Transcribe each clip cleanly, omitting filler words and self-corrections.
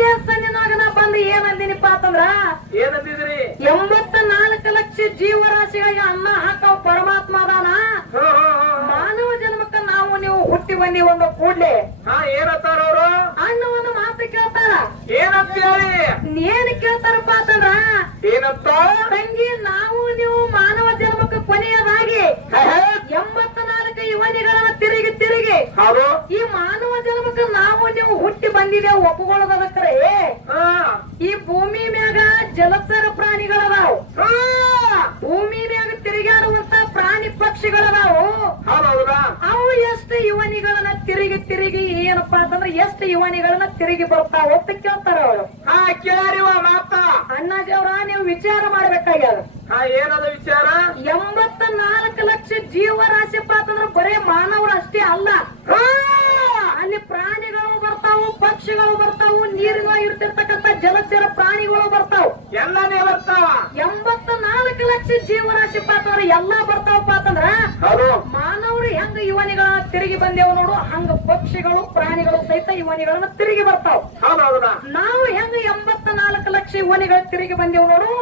ಒಂದೇ ಸನ್ನಿನಾಗನ ಬಂದು ಏನಂದಿನಿಪ್ಪ ಅಂತಂದ್ರ ಏನಂದಿದ್ರಿ 84 ಲಕ್ಷ ಜೀವರಾಶಿಗಳಿಗೆ ಅನ್ನ ಹಾಕವ ಪರಮಾತ್ಮ ಅದಾನ. ಮಾನವ ಜನ್ಮಕ್ಕ ನಾವು ನೀವು ಹುಟ್ಟಿ ಬಂದಿ ಒಂದು ಕೂಡ್ಲೆ ಏನಂತಾರ ಅವರು ಅಣ್ಣ ಒಂದು ಮಾತು ಕೇಳ್ತಾರ. ಏನಂತ ಹೇಳಿ ಏನ್ ಕೇಳ್ತಾರಪ್ಪ ಅಂತಂದ್ರ ಏನಂತ ತಂಗಿ ನಾವು ನೀವು ಮಾನವ ಜನ್ಮಕ್ಕ ಕೊನೆಯದಾಗಿ 84 ಯುವನಿಗಳನ್ನ ತಿರುಗಿ ಈ ಮಾನವ ಜನ್ಮಕ್ಕ ನಾವು ನೀವು ಹುಟ್ಟಿ ಬಂದಿದ್ದೇವೆ ಒಪ್ಪುಕೊಳ್ಳೋದಕ್ಕರೆ ಈ ಭೂಮಿ ಮ್ಯಾಗ ಜಲಚರ ಪ್ರಾಣಿಗಳದಾವು, ಭೂಮಿ ಮ್ಯಾಗ ತಿರುಗಾಡುವಂತ ಪ್ರಾಣಿ ಪಕ್ಷಿಗಳದಾವು. ಅವು ಎಷ್ಟು ಯುವನಿಗಳನ್ನ ತಿರುಗಿ ಏನಪ್ಪಾ ಅಂತಂದ್ರೆ ಎಷ್ಟು ಯುವನಿಗಳನ್ನ ತಿರುಗಿ ಬರ್ತಾವ ಅಂತ ಕೇಳ್ತಾರ ಅವರು. ಕೇಳಿವ ಮಾತ ಅಣ್ಣಾಜಿಯವ್ರ ನೀವು ವಿಚಾರ ಮಾಡ್ಬೇಕಾಗ್ಯದ. ಏನದ ವಿಚಾರ? 84 ಲಕ್ಷ ಜೀವರಾಶಿಪ್ಪ ಅಂತಂದ್ರೆ ಬರೇ ಮಾನವರು ಅಷ್ಟೇ ಅಲ್ಲ, ಅಲ್ಲಿ ಪ್ರಾಣಿಗಳು ಬರ್ತಾವು, ಪಕ್ಷಿಗಳು ಬರ್ತಾವು, ನೀರಿನ ಇರ್ತಿರ್ತಕ್ಕಂಥ ಜಲಚರ ಪ್ರಾಣಿಗಳು ಬರ್ತಾವು, ಎಲ್ಲನೇ ಬರ್ತಾವ. 84 ಲಕ್ಷ ಜೀವರಾಶಿಪ್ಪ ಅಂತಂದ್ರೆ ಎಲ್ಲಾ ಬರ್ತಾವಪ್ಪ ಅಂತಂದ್ರ ಮಾನವರು ಹೆಂಗ ಯುವನಿಗಳನ್ನ ತಿರುಗಿ ಬಂದೇವು ನೋಡು, ಹಂಗ ಪಕ್ಷಿಗಳು ಪ್ರಾಣಿಗಳು ಸಹಿತ ಯುವನಿಗಳನ್ನ ತಿರುಗಿ ಬರ್ತಾವ. ನಾವು ಹೆಂಗ 84 ಲಕ್ಷ ಯುವನಿಗಳ ತಿರುಗಿ ಬಂದೇವು ನೋಡು,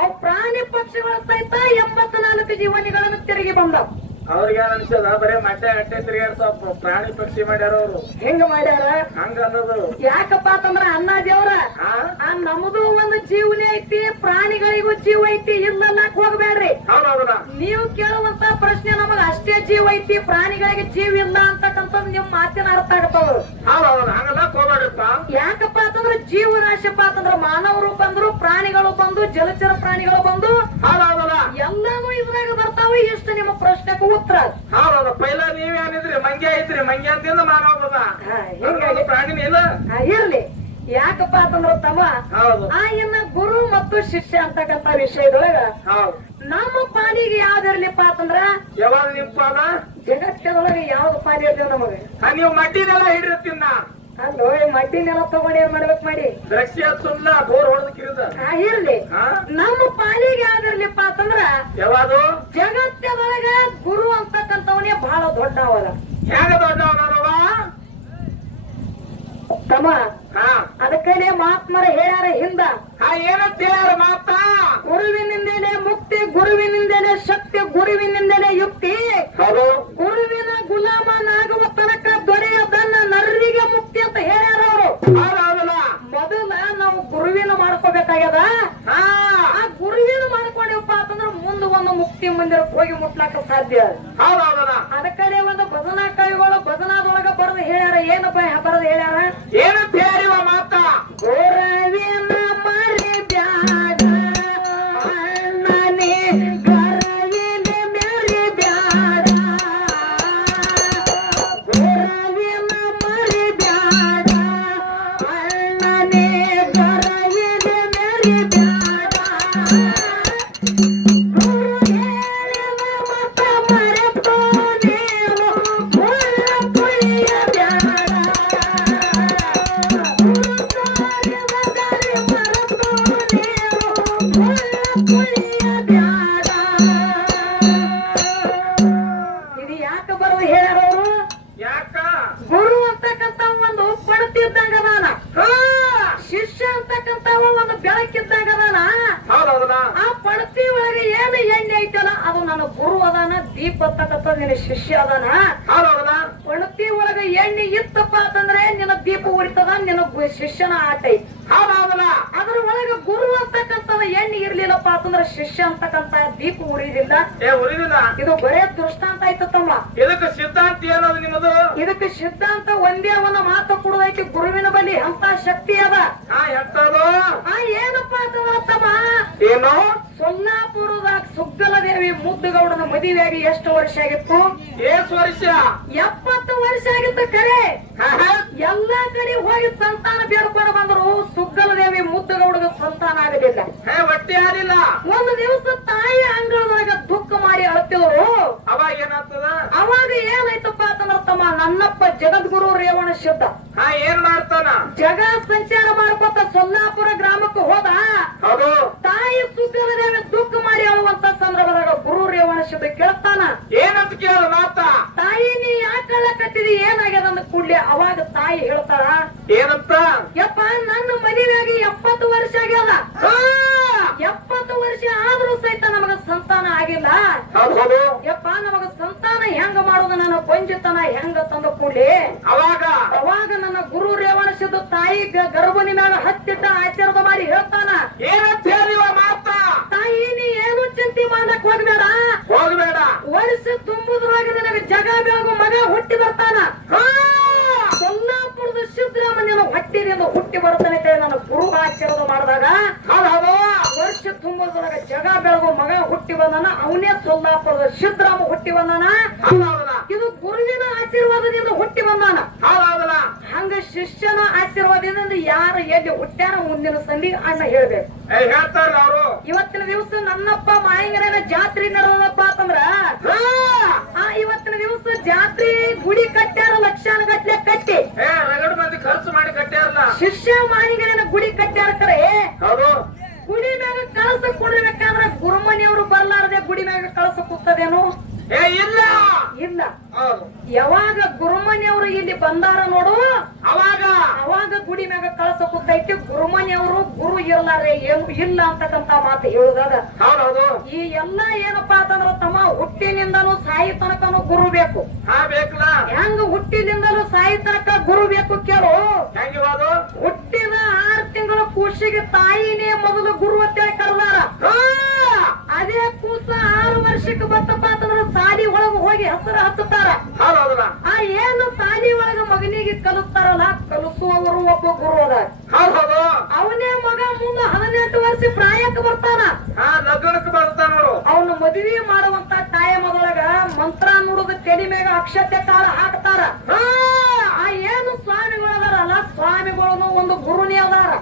ಅವು ಪ್ರಾಣಿ ಪಕ್ಷಿಗಳ ಸಹಿತ 84 ಜೀವನಿಗಳನ್ನ ತಿರುಗಿ ಬಂದಾವ. ಅವ್ರಿಗೆ ಅನ್ಸದ ಬರೇ ಮಟ್ಟೆ ಅಟ್ಟೆ ತಿರುಗಾಡ್ತಾವ, ಪ್ರಾಣಿ ಪಕ್ಷಿ ಮಾಡ್ಯಾರ ಅವರು. ಹೆಂಗ ಮಾಡ್ಯಾರ ಹಂಗ ಅನ್ನೋದು ಯಾಕಪ್ಪ ಅಂತಂದ್ರ ಅಣ್ಣಾಜಿಯವ್ರ ನಮ್ದು ಒಂದು ಜೀವನೇ ಐತಿ, ಪ್ರಾಣಿಗಳಿಗೂ ಜೀವ ಐತಿ, ಇಲ್ಲಕ್ ಹೋಗ್ಬೇಡ್ರಿ. ನೀವು ಕೇಳುವಂತ ಪ್ರಶ್ನೆ ನಮಗ ಅಷ್ಟೇ ಜೀವ ಐತಿ, ಪ್ರಾಣಿಗಳಿಗೆ ಜೀವ ಇಲ್ಲ ಅಂತಕ್ಕಂಥದ್ದು ನಿಮ್ ಮಾತಿನ ಅರ್ಥ ಆಗತ್ತವ. ಯಾಕಪ್ಪ ಅಂತಂದ್ರ ಜೀವರಾಶಿಪ್ಪ ಅಂತಂದ್ರ ಮಾನವರು ಬಂದ್ರು, ಪ್ರಾಣಿಗಳು ಬಂದು, ಜಲಚರ ಪ್ರಾಣಿಗಳು ಬಂದು ಎಲ್ಲಾನು ಇದ್ರಾಗ ಬರ್ತಾವ. ಇಷ್ಟು ನಿಮ್ಮ ಪ್ರಶ್ನೆಗೂ ಉತ್ತರ. ಪೈಲ ನೀವೇನಿದ್ರಿ ಮಂಗ್ಯ ಐತ್ರಿ, ಮಂಗ್ಯ ಅಂತಿಂದ ಮಾನವ ಪ್ರಾಣಿನ ಇಲ್ಲ ಇರ್ಲಿ. ಯಾಕಪ್ಪ ಅಂತಂದ್ರ ತಮ್ಮ ಇನ್ನ ಗುರು ಮತ್ತು ಶಿಷ್ಯ ಅಂತಕ್ಕಂತ ವಿಷಯದೊಳಗ ನಮ್ಮ ಪಾಲಿಗೆ ಯಾವ್ದಿರ್ಲಿಪ್ಪ ಅಂತಂದ್ರ ಯಾವಾಗ ನಿಮ್ ಪಾದ ಜಗತ್ತದೊಳಗೆ ಯಾವ್ದು ಪಾಲಿ ಇರ್ತೇವ ನಮಗೆ. ನೀವು ಮಡ್ಡಿನೆಲ್ಲ ಹಿಡಿರತ್ತಿನ ಅಲ್ಲೋ ಮಡ್ಡಿನೆಲ್ಲ ತಗೊಂಡು ಏನ್ ಮಾಡ್ಬೇಕು ಮಾಡಿ ದ್ರಕ್ಷ್ಯ ಸುಣ್ಣ ಬೋರ್ ಹೊಡೆದಕ್ಕಿರುದ ಇರ್ಲಿ. ನಮ್ಮ ಪಾಲಿಗೆ ಯಾವ್ದಿರ್ಲಿಪ್ಪ ಅಂತಂದ್ರ ಯಾವಾಗ ಜಗತ್ತದೊಳಗ ಗುರು ಅಂತಕ್ಕಂಥವನೇ ಬಹಳ ದೊಡ್ಡವಲ್ಲ. ಹೇಗ ದೊಡ್ಡವನವ ತಮ್ಮ? ಅದಕ್ಕೇನೆ ಮಹಾತ್ಮರ ಹೇಳ್ಯಾರ ಹಿಂದ ಏನಂತ ಹೇಳ್ಯಾರ ಮಾತ? ಗುರುವಿನಿಂದಲೇ ಮುಕ್ತಿ, ಗುರುವಿನಿಂದಲೇ ಶಕ್ತಿ, ಗುರುವಿನಿಂದಲೇ ಯುಕ್ತಿ, ಗುರುವಿನ ಗುಲಾಮನಾಗುವ ತನಕ ದೊರೆಯದನ್ನ ನರ್ರಿಗೆ ಮುಕ್ತಿ ಅಂತ ಹೇಳ್ಯಾರ ಅವರು. ಮೊದಲ ನಾವು ಗುರುವಿನ ಮಾಡ್ಕೋಬೇಕಾಗ್ಯದ. ಆ ಗುರುವಿನ ಮಾಡ್ಕೊಂಡೇವಪ್ಪ ಅಂತಂದ್ರೆ ಮುಂದೆ ಒಂದು ಮುಕ್ತಿ ಮಂದಿರಕ್ಕೆ ಹೋಗಿ ಮುಟ್ಲಾಕ ಸಾಧ್ಯ. ಅದಕ್ಕಡೆ ಒಂದು ಭಜನಾ ಕವಿಗಳು ಭಜನಾದೊಳಗ ಬರೆದು ಹೇಳ್ಯಾರ. ಏನಪ್ಪ ಬರೆದು ಹೇಳ್ಯಾರ? ಏನಂತ ಹೇಳಿವ ಮಾತ? ಗುರುವಿನ ಮರಿಬ್ಯಾಡ ಅಣ್ಣನೇ, ಗರವಿನ ಮೆರಿಬ್ಯಾಡ, ಗುರುವಿನ ಮರಿಬ್ಯಾಡ ಅಣ್ಣನೇ, ಗರವಿನ ಮೆರಿಬ್ಯಾಡ, ಇದು ಯಾಕೆ ಬರೋದು ಹೇಳ್ಯಾರ ಅವರು? ಯಾಕ? ಗುರು ಅಂತಕ್ಕಂತ ಒಂದು ಪಣತಿ ಇದ್ದಂಗ ಅದಾನ, ಶಿಷ್ಯ ಅಂತಕ್ಕಂತ ಒಂದು ಬೆಳಕಿದ್ದಂಗ ಅದಾನ. ಆ ಪಣತಿ ಒಳಗೆ ಏನು ಎಣ್ಣೆ ಐತಲ್ಲ ಅದು ನನ್ನ ಗುರು ಅದಾನ, ದೀಪ ಅಂತಕ್ಕಂಥ ನಿನ್ನ ಶಿಷ್ಯ ಅದಾನ. ಪಣತಿ ಒಳಗೆ ಎಣ್ಣೆ ಇತ್ತಪ್ಪ ಅಂತಂದ್ರೆ ನಿನ್ನ ದೀಪ ಉಳಿತದ, ನಿನ್ನ ಶಿಷ್ಯನ ಆಟ ಐತಿ. ಅದ್ರ ಒಳಗೆ ಗುರು ಅಂತಕ್ಕಂಥದ ಎಣ್ಣೆ ಇರ್ಲಿಲ್ಲಪ್ಪ ಅಂತಂದ್ರೆ ಶಿಷ್ಯ ಅಂತಕ್ಕಂತ ದೀಪ ಉರಿದಿಲ್ಲ. ಇದು ಬರೇ ದೃಷ್ಟಾಂತ ಆಯ್ತು ತಮ್ಮ. ಇದಕ್ಕೆ ಸಿದ್ಧಾಂತ ಏನದು ನಿಮ್ಮದು? ಇದಕ್ಕೆ ಸಿದ್ಧಾಂತ ಒಂದೇ ಒಂದು ಮಾತು ಕೊಡುದೈತಿ, ಗುರುವಿನ ಬಳಿ ಅಂತ ಶಕ್ತಿ ಅದ. ಏನಪ್ಪ ಅಂತಂದ್ರ ತಮ್ಮ, ಏನು ಸೊಲ್ಲಾಪುರದಾಗ ಸುಗ್ಗಲ ದೇವಿ ಮುದ್ದುಗೌಡನ ಮದುವೆಯಾಗಿ ಎಷ್ಟು ವರ್ಷ ಆಗಿತ್ತು? ಎಷ್ಟು ವರ್ಷ? 70 ವರ್ಷ ಆಗಿತ್ತು. ಕರೆ ಎಲ್ಲಾ ಕಡೆ ಹೋಗಿ ಸಂತಾನ ಬೇಡ್ಕೊಂಡು ಬಂದ್ರು, ಸುಗ್ಗಲ ದೇವಿ ಮುದ್ದುಗೌಡಗ ಸಂತಾನ ಆಗಲಿಲ್ಲ. ಹೊಟ್ಟೆ ಯಾರಿಲ್ಲ. ಒಂದು ದಿವಸ ತಾಯಿ ಅಂಗಳದೊಳಗ ದುಃಖ ಮಾಡಿ ಅಳ್ತಿದ್ರು. ಅವಾಗ ಏನಾಗ್ತದ? ಅವಾಗ ಏನಾಯ್ತಪ್ಪ ಅಂತಂದ್ರ ತಮ್ಮ, ನನ್ನಪ್ಪ ಜಗದ್ಗುರು ರೇವಣ ಸಿದ್ಧ ಏನ್ ಮಾಡ್ತಾನ? ಜಗ ಸಂಚಾರ ಮಾಡ್ಕೊತ ಸೊಲ್ಲಾಪುರ ಗ್ರಾಮಕ್ಕೆ ಹೋದ. ತಾಯಿ ಸುಗ್ಗಲ ದೇವಿ ದುಃಖ ಮಾಡಿ ಅಳುವಂತ ಸಂದರ್ಭದಾಗ ಗುರು ರೇವಣ ಸಿದ್ಧ ಕೇಳ್ತಾನ. ಏನಂತ ಕೇಳ ಮಾತ? ತಾಯಿ ನೀ ಯಾಕೆ ಅಳಕತ್ತಿದಿ, ಏನಾಗ್ಯದ ಅಂದ ಕೂಡ್ಲೆ ಅವಾಗ ತಾಯಿ ಹೇಳ್ತಾಳ, ಏನಂತ? ಯಪ್ಪ ನನ್ನ ಹೆಂಗ ಮಾಡೋದು ನನ್ನ ಕೊಂಜಿತನ ಹೆಂಗ ತಂದ ಕೂಡ್ಲಿ ಅವಾಗ ನನ್ನ ಗುರು ರೇವಣ ಸಿದ್ಧ ತಾಯಿ ಗರ್ಭನಿ ಮ್ಯಾಗ ಹತ್ತಿಟ್ಟ ಆಶೀರ್ವಾದ ಮಾಡಿ ಹೇಳ್ತಾನ ಏನಂತ ಹೇಳಿವ ಮಾತಾ ತಾಯಿ ನೀ ಏನು ಚಿಂತೆ ಮಾಡ್ಲಕ್ ಹೋಗ್ಬೇಡ ವರ್ಷ ತುಂಬುದ್ರೊಳಗೆ ನಿನಗೆ ಜಗ ಬೆಳಗು ಮಗ ಹುಟ್ಟಿ ಬರ್ತಾನ ಸೊಲ್ಲಾಪುರದ ಸಿದ್ದರಾಮಯ್ಯನ ಹೊಟ್ಟಿನಿಂದ ಹುಟ್ಟಿ ಬರ್ತಾನೆ ಅಂತ ಹೇಳಿ ನನ್ನ ಗುರು ಆಶೀರ್ವಾದ ಮಾಡಿದಾಗ ವರ್ಷ ತುಂಬುದ್ರೊಳಗೆ ಜಗ ಬೆಳಗು ಮಗ ಹುಟ್ಟಿ ಬಂದನ ಅವನೇ ಸೊಲ್ಲಾಪುರದ ಸಿದ್ದರಾಮ ಹುಟ್ಟಿ ಬಂದನ ಇದು ಗುರುವಿನ ಆಶೀರ್ವಾದದಿಂದ ಹುಟ್ಟಿ ಬಂದಾನ ಹಂಗ ಶಿಷ್ಯನ ಆಶೀರ್ವಾದದಿಂದ ಯಾರು ಎಲ್ಲಿ ಹುಟ್ಟ್ಯಾರ ಮುಂದಿನ ಸಂಧಿ ಅಣ್ಣ ಹೇಳ್ಬೇಕು ಹೇಳ್ತಾರ ಅವರು ಇವತ್ತಿನ ದಿವಸ ನನ್ನಪ್ಪ ಮಾಯಂಗರನ ಜಾತ್ರೆ ನಡೆದಪ್ಪ ಅಂತಂದ್ರ ಇವತ್ತಿನ ದಿವಸ ಜಾತ್ರೆ ಗುಡಿ ಕಟ್ಟ್ಯಾರ ಲಕ್ಷಾನ ಗಟ್ಲೆ ಕಟ್ಟಿ ರಗಡ ಮಂದಿ ಖರ್ಚು ಮಾಡಿ ಕಟ್ಟ್ಯಾರಲ್ಲ ಶಿಷ್ಯ ಮಾಯಂಗರನ ಗುಡಿ ಕಟ್ಟ್ಯಾರ ಕರೆ ಗುಡಿ ಮ್ಯಾಗ ಕಳಸ ಕೊಡ್ಬೇಕಾದ್ರ ಗುರುಮನಿಯವರು ಬರ್ಲಾರದೆ ಗುಡಿ ಮ್ಯಾಗ ಕಳಸ ಕೂತದೇನು ಇಲ್ಲ ಇಲ್ಲ ಯಾವಾಗ ಗುರುಮನಿಯವರು ಇಲ್ಲಿ ಬಂದಾರ ನೋಡು ಅವಾಗ ಗುಡಿ ಮ್ಯಾಗ ಕಳಸ ಕೂತೈತಿ ಗುರುಮನಿಯವರು ಗುರು ಇರ್ಲಾರೆ ಏನು ಇಲ್ಲ ಅಂತಕ್ಕಂತ ಮಾತು ಹೇಳುದಾಗ ಈ ಎಲ್ಲಾ ಏನಪ್ಪಾ ಅಂತಂದ್ರ ತಮ್ಮ ಹುಟ್ಟಿನಿಂದಲೂ ಸಾಯಿ ತನಕನು ಗುರು ಬೇಕು ಹೆಂಗ ಹುಟ್ಟಿನಿಂದಲೂ ಸಾಯಿ ತನಕ ಗುರು ಬೇಕು ಕೇಳು ಹುಟ್ಟಿದ 6 ತಿಂಗಳ ಕೂಸಿಗೆ ತಾಯಿನೇ ಮೊದಲು ಗುರು ಅಂತೇಳಿ ಕರೆದಾರ ಅದೇ ಕೂಸ 6 ವರ್ಷಕ್ಕೆ ಬರ್ತಪ್ಪ ಅಂತಂದ್ರ ಸಾಲಿ ಒಳಗ ಹೋಗಿ ಹೆಸರು ಹಚ್ಚುತ್ತಾರ ಏನು ಸಾಲಿ ಒಳಗ ಮಗನಿಗೆ ಕಲಿಸ್ತಾರಲ್ಲ ಕಲಿಸುವವರು ಒಬ್ಬ ಗುರು ಅದ ಅವನೇ ಮಗ ಮುಂದೆ 18 ವರ್ಷ ಪ್ರಾಯಕ್ಕೆ ಬರ್ತಾನ ಲಗ್ನಕ್ಕೆ ಬರ್ತಾನ ಅವನು ಮದುವೆ ಮಾಡುವಂತ ಟೈಮದೊಳಗ ಮಂತ್ರ ನುಡಿದ ತೆಲಿ ಮ್ಯಾಗ ಅಕ್ಷತೆ ಕಾಲ ಹಾಕ್ತಾರ ಏನು ಸ್ವಾಮಿಗಳದಾರಲ್ಲ ಸ್ವಾಮಿಗಳನ್ನು ಒಂದು ಗುರುನೇ ಅದಾರ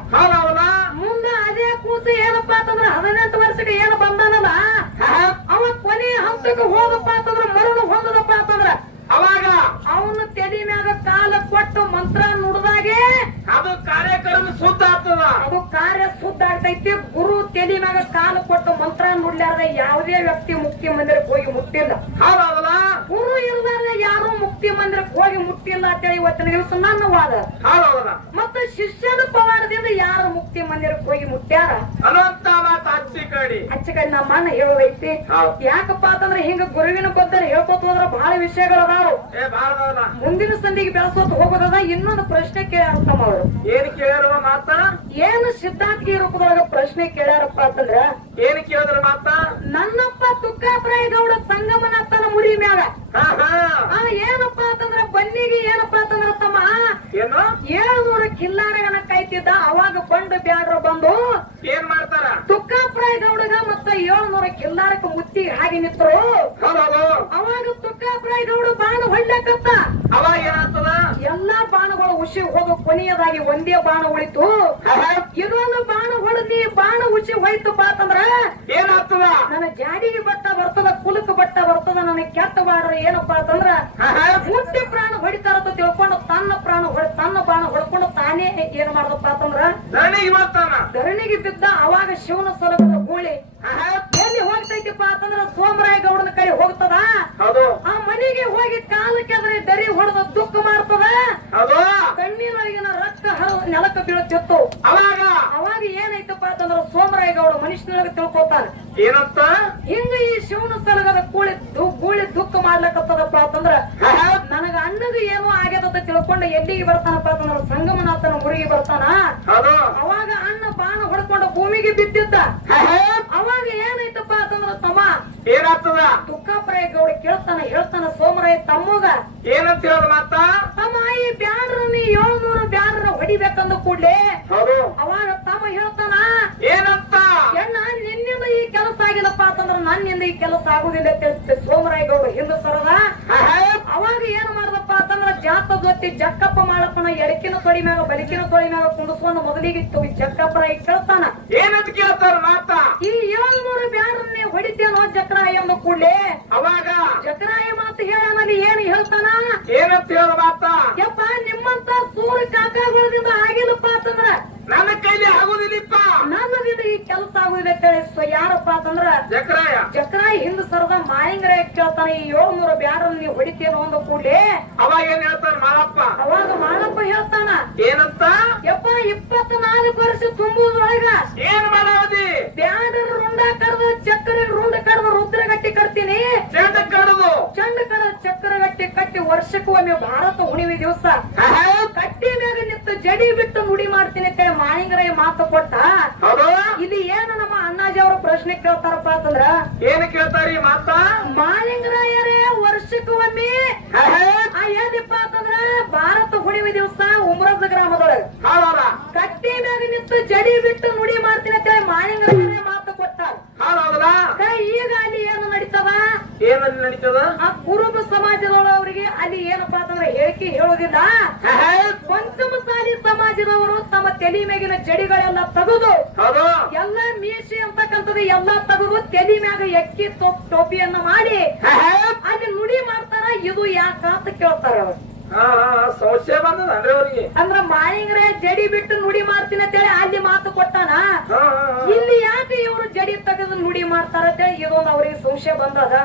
ಮುಂದೆ ಅದೇ ಕೂಸು ಏನಪ್ಪಾ ಅಂತಂದ್ರ 18 ವರ್ಷಕ್ಕೆ ಏನು ಬಂದಾನಲ್ಲ ಅವ ಕೊನೆ ಹಂತಕ್ಕೆ ಹೋದಪ್ಪ ಅಂತಂದ್ರ ಮರಣ ಹೊಂದದಪ್ಪ ಅಂತಂದ್ರ ಅವಾಗ ಅವನು ತೆಲಿ ಮ್ಯಾಗ ಕಾಲ ಕೊಟ್ಟು ಮಂತ್ರ ನುಡಿದಾಗೆ ಅದು ಕಾರ್ಯಕ್ರಮ ಶುದ್ಧ ಆಗ್ತದ ಅದು ಕಾರ್ಯ ಶುದ್ಧ ಆಗ್ತೈತಿ ಗುರು ತೆಲಿ ಮ್ಯಾಗ ಕಾಲ ಕೊಟ್ಟು ಮಂತ್ರ ನುಡ್ಲಾರ್ದ ಯಾವುದೇ ವ್ಯಕ್ತಿ ಮುಕ್ತಿ ಮಂದಿರಕ್ಕೆ ಹೋಗಿ ಮುಟ್ಟಿಲ್ಲ ಗುರು ಇರ್ಲಾರ್ದ ಯಾರು ಮುಕ್ತಿ ಮಂದಿರಕ್ಕೆ ಹೋಗಿ ಮುಟ್ಟಿಲ್ಲ ಅಂತೇಳಿ ಇವತ್ತಿನ ದಿವಸ ನನ್ನ ವಾದ ಮತ್ತೆ ಶಿಷ್ಯನ ಪವಾಡದಿಂದ ಯಾರು ಮುಕ್ತಿ ಮಂದಿರಕ್ಕೆ ಹೋಗಿ ಮುಟ್ಟ್ಯಾರ ಅಚ್ಚಕಡಿ ನಮ್ಮ ಅಣ್ಣ ಹೇಳೋದೈತಿ ಯಾಕಪ್ಪ ಅಂತಂದ್ರೆ ಹಿಂಗ ಗುರುವಿನ ಬದ್ಧರ ಹೇಳ್ಕೊತ ಹೋದ್ರ ಬಹಳ ವಿಷಯಗಳದಾವ ಮುಂದಿನ ಸಂಧಿಗೆ ಬೆಳೆಸೋತ ಹೋಗೋದದ ಇನ್ನೊಂದು ಪ್ರಶ್ನೆ ಕೇಳ್ಯಾರಪ್ಪ ಅವರು ಏನ್ ಕೇಳ್ಯಾರ ಮಾತ ಏನು ಸಿದ್ಧಾಂತಗಿ ರೂಪದೊಳಗ ಪ್ರಶ್ನೆ ಕೇಳ್ಯಾರಪ್ಪ ಅಂತಂದ್ರ ಏನ್ ಕೇಳಿದ್ರ ಮಾತ ನನ್ನಪ್ಪ ತುಕ್ಕಾಪುರಾಯ ಗೌಡ ಸಂಗಮನಾಥನ ಮುಡಿ ಮ್ಯಾಗ ಏನಪ್ಪಾ ಅಂತಂದ್ರ ಬನ್ನಿಗೆ ಏನಪ್ಪಾ ಅಂತಂದ್ರ ತಮ್ಮ 700 ಕಿಲ್ಲಾರಗನ ಕಾಯ್ತಿದ್ದ ಅವಾಗ ಬಂಡು ಬ್ಯಾಡ್ರ ಬಂದು ಏನ್ ಮಾಡ್ತಾರ ತುಕ್ಕಾಪುರಾಯ ಗೌಡಗ ಮತ್ತ 700 ಕಿಲ್ಲಾರಕ್ಕೆ ಮುತ್ತಿ ಹಾಗೆ ನಿಂತರು ಅವಾಗ ತುಕ್ಕಾಪುರಾಯ ಗೌಡ ಬಾಣ ಹೊಡ್ಲಕತ್ತ ಅವಾಗ ಏನಾಗ್ತದ ಎಲ್ಲಾ ಬಾಣಗಳು ಉಸಿ ಹೋಗೋ ಕೊನೆಯದಾಗಿ ಒಂದೇ ಬಾಣ ಉಳಿತು ಇದೊಂದು ಬಾಣ ಹೊಡೆದಿ ಬಾಣ ಉಸಿ ಹೋಯ್ತಪ್ಪ ಅಂತಂದ್ರ ಏನಾಗ್ತದ ನನ್ನ ಜಾಡಿಗೆ ಬಟ್ಟ ಬರ್ತದ ಕುಲಕ್ ಬಟ್ಟ ಬರ್ತದ ನನಗೆ ಕೆಟ್ಟ ಬಾಡ್ರ ಏನಪ್ಪಾ ಅಂತಂದ್ರ ಮುಟ್ಟಿ ಪ್ರಾಣ ಹೊಡಿತಾರ ತಿಳ್ಕೊಂಡು ತನ್ನ ಬಾಣ ಹೊಡ್ಕೊಂಡು ತಾನೇ ಏನ್ ಮಾಡ್ದಪ್ಪ ಅಂತಂದ್ರ ಧರಣಿಗೆ ಬಿದ್ದ ಅವಾಗ ಶಿವನ ಸಲಗದ ಗೂಳಿ ಎಲ್ಲಿ ಹೋಗ್ತೈತಿಪ್ಪ ಅಂತಂದ್ರ ಸೋಮರಾಯ ಗೌಡನ ಕೈ ಹೋಗ್ತದ ಆ ಮನೆಗೆ ಹೋಗಿ ಕಾಲಕ್ಕೆ ದರಿ ಹೊಡೆದ ದುಃಖ ಮಾಡ್ತದ ಕಣ್ಣೀರೊಳಗಿನ ರಕ್ತ ನೆಲಕ್ಕೆ ಬೀಳುತ್ತಿತ್ತು ಅವಾಗ ಏನೈತಪ್ಪ ಅಂತಂದ್ರ ಸೋಮರಾಯ ಗೌಡ ಮನುಷ್ಯನೊಳಗೆ ತಿಳ್ಕೊತಾನೆ ಏನಂತ ಹಿಂಗ ಈ ಶಿವನ ಸಲಗದ ಗೂಳಿ ದುಃಖ ಮಾಡ್ಲಕತ್ತದಪ್ಪ ಅಂತಂದ್ರ ನನಗ ಅಣ್ಣಗ ಏನೋ ಆಗ್ಯದ ತಿಳ್ಕೊಂಡು ಎಲ್ಲಿಗೆ ಬರ್ತಾನಪ್ಪ ಅಂತಂದ್ರ ಸಂಗಮನಾಥನ ಮುರುಗಿ ಬರ್ತಾನ ಅವಾಗ ಅಣ್ಣ ಬಾಣ ಹೊಡ್ಕೊಂಡು ಭೂಮಿಗೆ ಬಿದ್ದಿದ್ದ ಅವಾಗ ಏನೈತಪ್ಪ ಅಂತಂದ್ರ ತಮ್ಮ ಏನಾಗ್ತದ ತುಕ್ಕಾಪುರಾಯ ಗೌಡ ಹೇಳ್ತಾನ ಸೋಮರಾಯ ತಮ್ಮಗ ಏನಂತ ಹೇಳ ಮಾತ ತಮ್ಮ ಈ ಬ್ಯಾಡ್ರ ನೀ 700 ಬ್ಯಾಡ್ರ ಹೊಡಿಬೇಕಂದ ಕೂಡ್ಲೆ ಅವಾಗ ತಮ್ಮ ಹೇಳ್ತಾನ ಏನಂತ ಎಣ್ಣ ನಿನ್ನಿಂದ ಈ ಕೆಲಸ ಆಗಿಲ್ಲಪ್ಪ ಅಂತಂದ್ರ ನನ್ನಿಂದ ಈ ಕೆಲಸ ಆಗುದಿಲ್ಲ ಅಂತ ಸೋಮರಾಯ ಗೌಡ ಹಿಂದ ಸರದ ಅವಾಗ ಏನ್ ಮಾಡ್ದಪ್ಪ ಅಂತಂದ್ರ ಜಾತ ಜೊತೆ ಜಕ್ಕಪ್ಪ ಮಾಡಪ್ಪನ ಎಡಕಿನ ತೊಡಿ ಮ್ಯಾಗ ಬಲಿಕಿನ ತೊಡಿ ಮ್ಯಾಗ ಕುಂಡಿಸ್ಕೊಂಡು ಮೊದಲಿಗೆ ಜಕ್ಕಪ್ಪರಾಯ ಕೇಳ್ತಾನ ಏನಂತ ಕೇಳ್ತಾರ ಮಾತ ಈ 700 ಬ್ಯಾಡ್ರ ನೀ ಹೊಡಿತೇನೋ ಜಕ್ರಾಯ ಅಂದ ಕೂಡ್ಲೆ ಅವಾಗ ಜಕ್ರಾಯ ಮಾತು ಹೇಳನಲ್ಲಿ ಏನ್ ಹೇಳ್ತಾನ ಏನಂತ ಹೇಳ ಮಾತ ಯಪ್ಪ ನಿಮ್ಮಂತ ಸೂರ್ಯ ಕಾಕಾಗೋಳದಿಂದ ಆಗಿಲ್ಲಪ್ಪ ಅಂತಂದ್ರ ನನ್ನ ಕೈಲಿ ಆಗುದಿಲ್ಲಪ್ಪ ನನ್ನದಿಂದ ಈ ಕೆಲಸ ಆಗುದಿಲ್ಲ ಅಂತ ಯಾರಪ್ಪ ಅಂತಂದ್ರ ಜಕ್ರಾಯ ಹಿಂದ ಸರದ ಮಾಯಂಗರಾಯ ಕೇಳ್ತಾನ ಈ 700 ಬ್ಯಾಡ್ರ ನೀ ಹೊಡಿತೇನೋ ಅಂದ ಕೂಡ್ಲೆ ಅವಾಗ ಏನ್ ಹೇಳ್ತಾನ ಮಾಳಪ್ಪ ಅವಾಗ ಮಾಳಪ್ಪ ಹೇಳ್ತಾನ ಏನಂತ ಯಪ್ಪ 24 ವರ್ಷ ತುಂಬುದ್ರೊಳಗ ಏನ್ ಮಾಡಾವದಿ ಬ್ಯಾಡ್ರ ರುಂಡ ಕಡ್ದು ಚಕ್ರ ರುಂಡ ಕಡ್ದು ರುದ್ರಗಟ್ಟಿ ಕಟ್ತೀನಿ ಚಂಡ ಕಡದು ಚಂಡ ಕಡ ಚಕ್ರ ವರ್ಷಕ್ಕೂ ಒಮ್ಮೆ ಭಾರತ ಹುಣ್ಣಿಮೆ ದಿವಸ ಕಟ್ಟಿ ಮ್ಯಾಗ ನಿಂತು ಜಡಿ ಬಿಟ್ಟು ನುಡಿ ಮಾಡ್ತೀನಿ ಅಂತೇಳಿ ಮಾಳಿಂಗರಾಯ ಮಾತು ಕೊಟ್ಟ. ಇಲ್ಲಿ ಏನ ನಮ್ಮ ಅಣ್ಣಾಜಿ ಅವ್ರ ಪ್ರಶ್ನೆ ಕೇಳ್ತಾರಪ್ಪ ಅಂತಂದ್ರ ಏನ್ ಕೇಳ್ತಾರಿ ಮಾತ? ಮಾಳಿಂಗರಾಯರೇ ವರ್ಷಕ್ಕೂ ಒಮ್ಮೆ ಏನಪ್ಪ ಅಂತಂದ್ರ ಭಾರತ ಹುಣ್ಣಿಮೆ ದಿವಸ ಉಮ್ರಜ ಗ್ರಾಮದೊಳಗ ಕಟ್ಟಿ ಮ್ಯಾಗ ನಿಂತು ಜಡಿ ಬಿಟ್ಟು ನುಡಿ ಮಾಡ್ತೀನಿ ಅಂತೇಳಿ ಮಾಳಿಂಗರಾಯರೇ ಮಾತು ಕೊಟ್ಟಾರ. ಈಗ ಅಲ್ಲಿ ಏನು ನಡೀತದ? ಏನಲ್ಲಿ ನಡೀತದ? ಆ ಕುರುಬ ಸಮಾಜದವರವರಿಗೆ ಅಲ್ಲಿ ಏನಪ್ಪಾ ಅಂತಂದ್ರೆ ಹೇಳಿಕೆ ಹೇಳೋದಿಲ್ಲ. ಪಂಚಮಸಾಲಿ ಸಮಾಜದವರು ತಮ್ಮ ತಲೆ ಮೇಗಿನ ಜಡಿಗಳೆಲ್ಲ ತೆಗೆದು ಎಲ್ಲ ಮೀಸಿ ಅಂತಕ್ಕಂಥದ್ದು ಎಲ್ಲ ತೆಗೆದು ತಲೆ ಮ್ಯಾಗ ಎಕ್ಕಿ ಟೋಪಿಯನ್ನ ಮಾಡಿ ಅಲ್ಲಿ ನುಡಿ ಮಾಡ್ತಾರ. ಇದು ಯಾಕ ಅಂತ ಕೇಳ್ತಾರ ಅವ್ರು. ಸಮಸ್ಯೆ ಬಂದದನ್ರಿ ಅವ್ರಿಗೆ. ಅಂದ್ರ ಮಾಳಿಂಗರೇ ಜಡಿ ಬಿಟ್ಟು ನುಡಿ ಮಾಡ್ತೀನಿ ಅಂತೇಳಿ ಅಲ್ಲಿ ಮಾತು ಕೊಟ್ಟಾನ. ಇಲ್ಲಿ ಯಾಕೆ ಇವರು ಜಡಿ ತೆಗೆದು ನುಡಿ ಮಾಡ್ತಾರ ಅಂತೇಳಿ ಇದೊಂದು ಅವ್ರಿಗೆ ಸಂಶಯ ಬಂದದ.